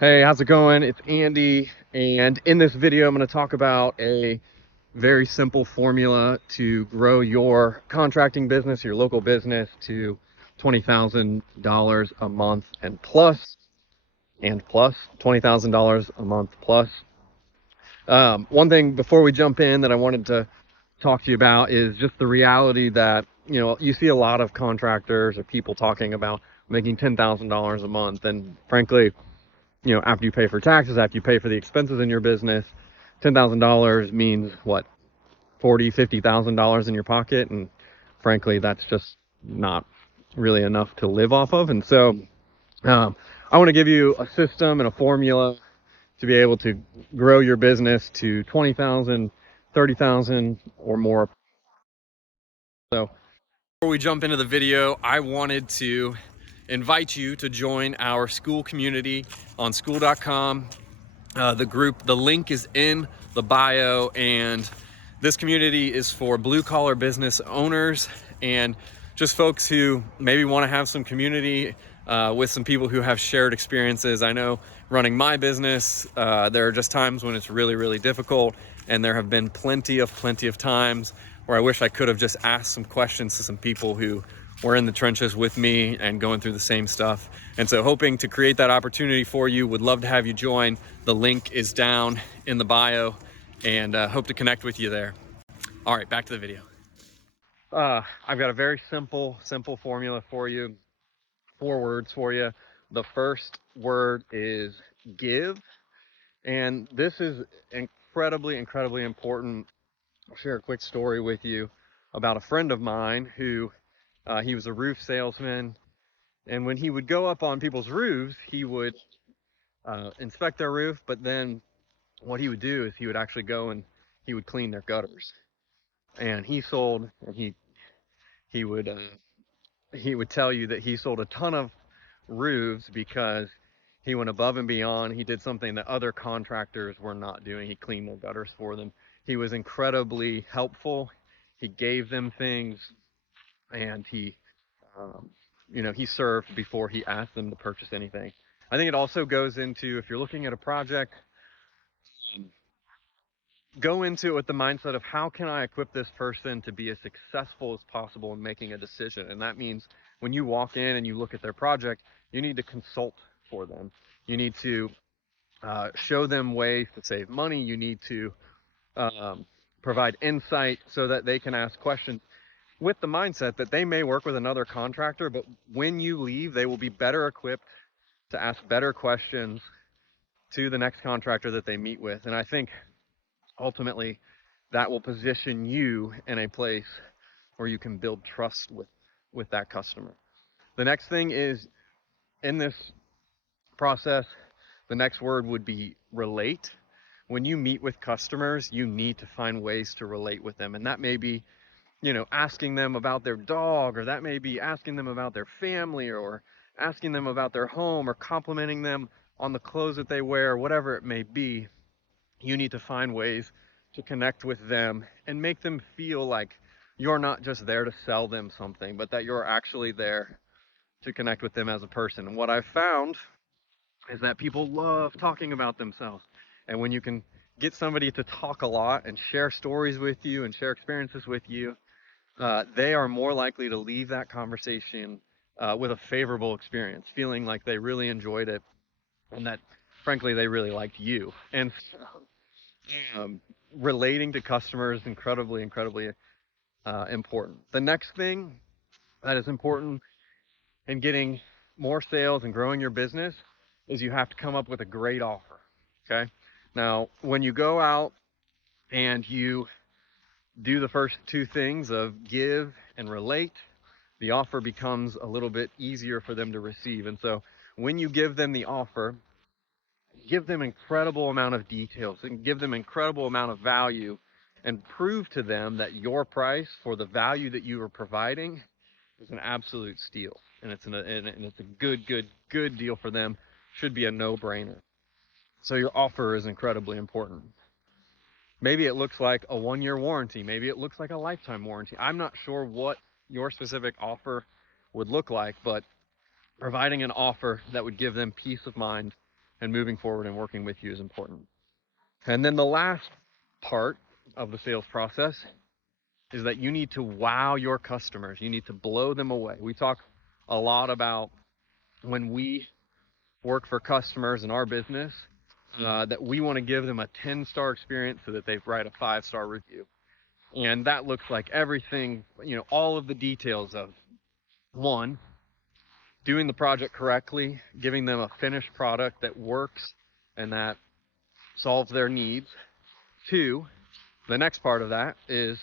Hey, how's it going? It's Andy, and in this video, I'm going to talk about a very simple formula to grow your contracting business, your local business, to $20,000 a month and plus, $20,000 a month plus. One thing before we jump in that I wanted to talk to you about is just the reality that, you see a lot of contractors or people talking about making $10,000 a month, and frankly, after you pay for taxes, after you pay for the expenses in your business, $10,000 means what, $50,000 in your pocket, and frankly, that's just not really enough to live off of. And so, I want to give you a system and a formula to be able to grow your business to 20,000, 30,000, or more. So, before we jump into the video, I wanted to invite you to join our Skool community on Skool.com. The link is in the bio, and this community is for blue collar business owners and just folks who maybe want to have some community with some people who have shared experiences. I know running my business, there are just times when it's really, really difficult, and there have been plenty of times where I wish I could have just asked some questions to some people who were in the trenches with me and going through the same stuff. And so hoping to create that opportunity for you, would love to have you join. The link is down in the bio, and hope to connect with you there. All right, back to the video. I've got a very simple formula for you. 4 words for you. The first word is give. And this is incredibly important. I'll share a quick story with you about a friend of mine who he was a roof salesman, and when he would go up on people's roofs, he would inspect their roof, but then what he would do is he would actually go and he would clean their gutters. And he would tell you that he sold a ton of roofs because he went above and beyond. He did something that other contractors were not doing. He cleaned their gutters for them. He was incredibly helpful. He gave them things, and he served before he asked them to purchase anything. I think it also goes into, if you're looking at a project, go into it with the mindset of, how can I equip this person to be as successful as possible in making a decision? And that means when you walk in and you look at their project, you need to consult for them. You need to show them ways to save money. You need to provide insight so that they can ask questions with the mindset that they may work with another contractor, but when you leave, they will be better equipped to ask better questions to the next contractor that they meet with. And I think ultimately that will position you in a place where you can build trust with that customer. The next thing is, in this process, the next word would be relate. When you meet with customers, you need to find ways to relate with them. And that may be, asking them about their dog, or that may be asking them about their family, or asking them about their home, or complimenting them on the clothes that they wear, whatever it may be. You need to find ways to connect with them and make them feel like you're not just there to sell them something, but that you're actually there to connect with them as a person. And what I've found is that people love talking about themselves. And when you can get somebody to talk a lot and share stories with you and share experiences with you, they are more likely to leave that conversation with a favorable experience, feeling like they really enjoyed it and that, frankly, they really liked you. And relating to customers is incredibly important. The next thing that is important in getting more sales and growing your business is you have to come up with a great offer. Okay. Now, when you go out and you do the first 2 things of give and relate, the offer becomes a little bit easier for them to receive. And so when you give them the offer, give them incredible amount of details and give them incredible amount of value, and prove to them that your price for the value that you are providing is an absolute steal, and it's a good deal for them. Should be a no-brainer. So your offer is incredibly important. Maybe it looks like a 1-year warranty. Maybe it looks like a lifetime warranty. I'm not sure what your specific offer would look like, but providing an offer that would give them peace of mind and moving forward and working with you is important. And then the last part of the sales process is that you need to wow your customers. You need to blow them away. We talk a lot about when we work for customers in our business, that we want to give them a 10-star experience so that they write a 5-star review. And that looks like everything, all of the details of, one, doing the project correctly, giving them a finished product that works and that solves their needs. Two, the next part of that is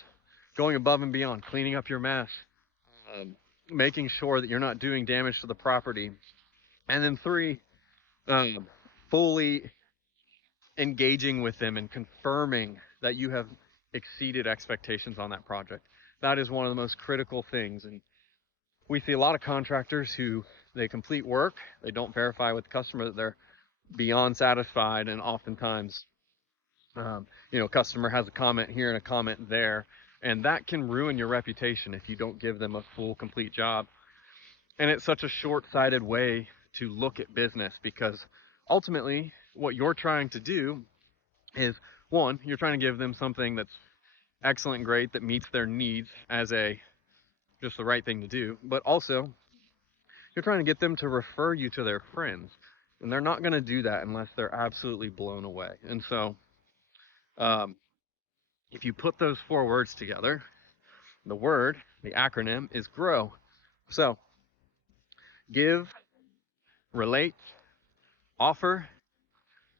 going above and beyond, cleaning up your mess, making sure that you're not doing damage to the property. And then three, fully engaging with them and confirming that you have exceeded expectations on that project. That is one of the most critical things. And we see a lot of contractors who they complete work, they don't verify with the customer that they're beyond satisfied, and oftentimes, customer has a comment here and a comment there, and that can ruin your reputation if you don't give them a full, complete job. And it's such a short-sighted way to look at business, because ultimately what you're trying to do is, one, you're trying to give them something that's excellent and great that meets their needs as just the right thing to do, but also you're trying to get them to refer you to their friends, and they're not going to do that unless they're absolutely blown away. And so if you put those four words together, the acronym is GROW. So give, relate, offer,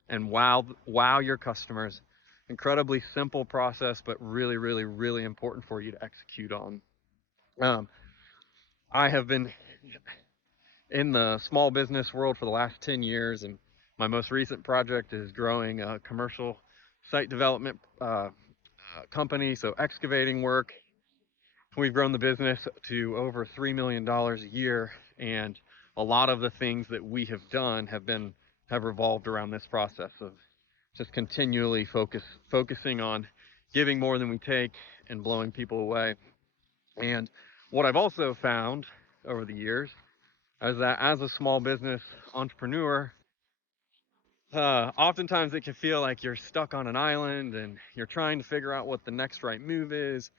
and wow your customers. Incredibly simple process, but really, really, really important for you to execute on. I have been in the small business world for the last 10 years, and my most recent project is growing a commercial site development company, so excavating work. We've grown the business to over $3 million a year, and a lot of the things that we have done have revolved around this process of just continually focusing on giving more than we take and blowing people away. And what I've also found over the years is that as a small business entrepreneur, oftentimes it can feel like you're stuck on an island and you're trying to figure out what the next right move is.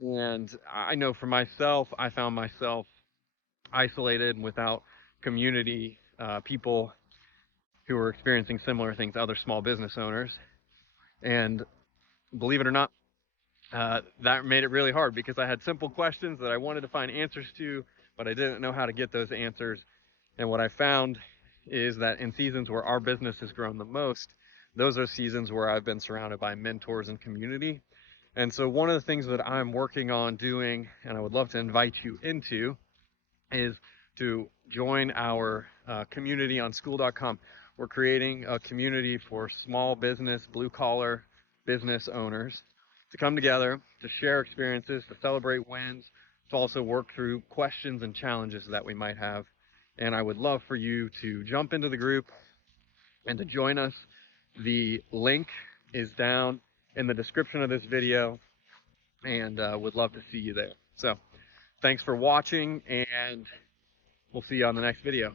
And I know for myself, I found myself isolated and without community, people who were experiencing similar things, other small business owners. And believe it or not, that made it really hard, because I had simple questions that I wanted to find answers to, but I didn't know how to get those answers. And what I found is that in seasons where our business has grown the most, those are seasons where I've been surrounded by mentors and community. And so one of the things that I'm working on doing, and I would love to invite you into, is to join our community on Skool.com. We're creating a community for small business, blue-collar business owners to come together, to share experiences, to celebrate wins, to also work through questions and challenges that we might have. And I would love for you to jump into the group and to join us. The link is down in the description of this video, and would love to see you there. So thanks for watching, and we'll see you on the next video.